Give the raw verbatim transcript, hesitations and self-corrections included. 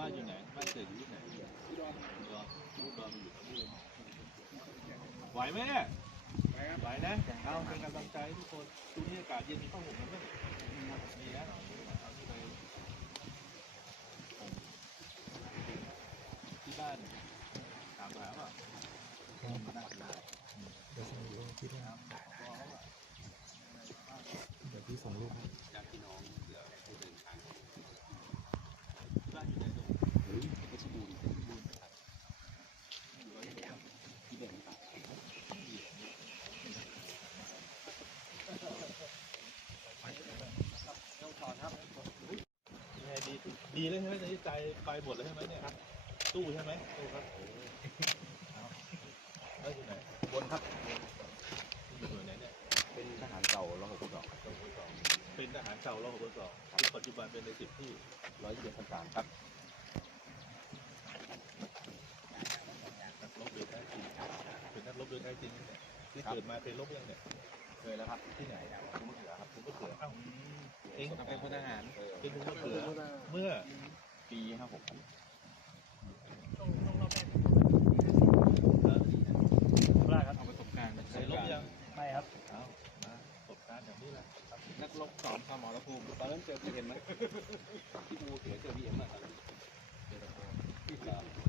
านอยู่ไหนบ้านเกิดอยู่ที่ไหนอุดรอุดรอุดรอยู่ที่นี่ไหวไหมเนี่ยไหวนะเอาเป็นกำลังใจทุกคนช่วงนี้อากาศเย็นมีข้าวหมกมั้ยมีนะเอาที่ไปที่บ้านถามหาว่าเดี๋ยวส่งรูปที่ได้เดี๋ยวพี่ส่งรูปให้ญาติพี่น้องเดี๋ยวให้เดินทางบ้านอยู่ไหนตรงเฮ้ยเพชรบูรณ์เพชรบูรณ์ครับอยู่ร้อยเอ็ดที่เด่นครับต้องถอนครับดีดีเลยใช่ไหมในใจไปหมดเลยใช่ไหมเนี่ยตู้ใช่ไหมตู้ครับแล้วอยู่ไหนบนครับอยู่หน่วยไหนเนี่ยเป็นทหารเก่ารอหกสองเป็นทหารเก่ารอหกสองปัจจุบันเป็นในสิบที่ร้อยเจ็ดพันสามครับนักรบโดยแท้จริงเป็นนักรบโดยแท้จริงเนี่ยที่เกิดมาเป็นรบยังเนี่ยเคยแล้วครับที่ไหนคุณมะเขือครับคุณมะเขือเอ้าเองเป็นพลทหารเป็นคุณมะเขือเมื่อปีห้าหกต้องต้องรอบแรกได้ครับเอาประสบการณ์เคยรบยังไม่ครับเอามาประสบการณ์อย่างนี้แหละนักรบสอนสมรภูมิตอนนั้นเจอพีเอ็มไหมที่ภูเขียวเจอพีเอ็มอ่ะตอนนั้นเจอพีเอ็ม